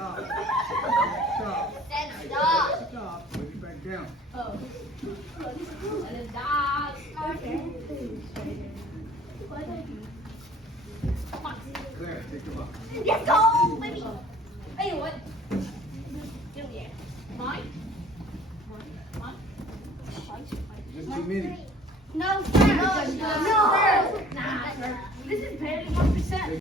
Stop. Stop. Stop. Stop. Put it back down. Oh. Stop. Okay. Claire, take them up. Let's go, baby. Hey, what? Give me it. Mine? Mine? Just 2 minutes. No, sir. No, sir. Nah, sir. This is barely 1%.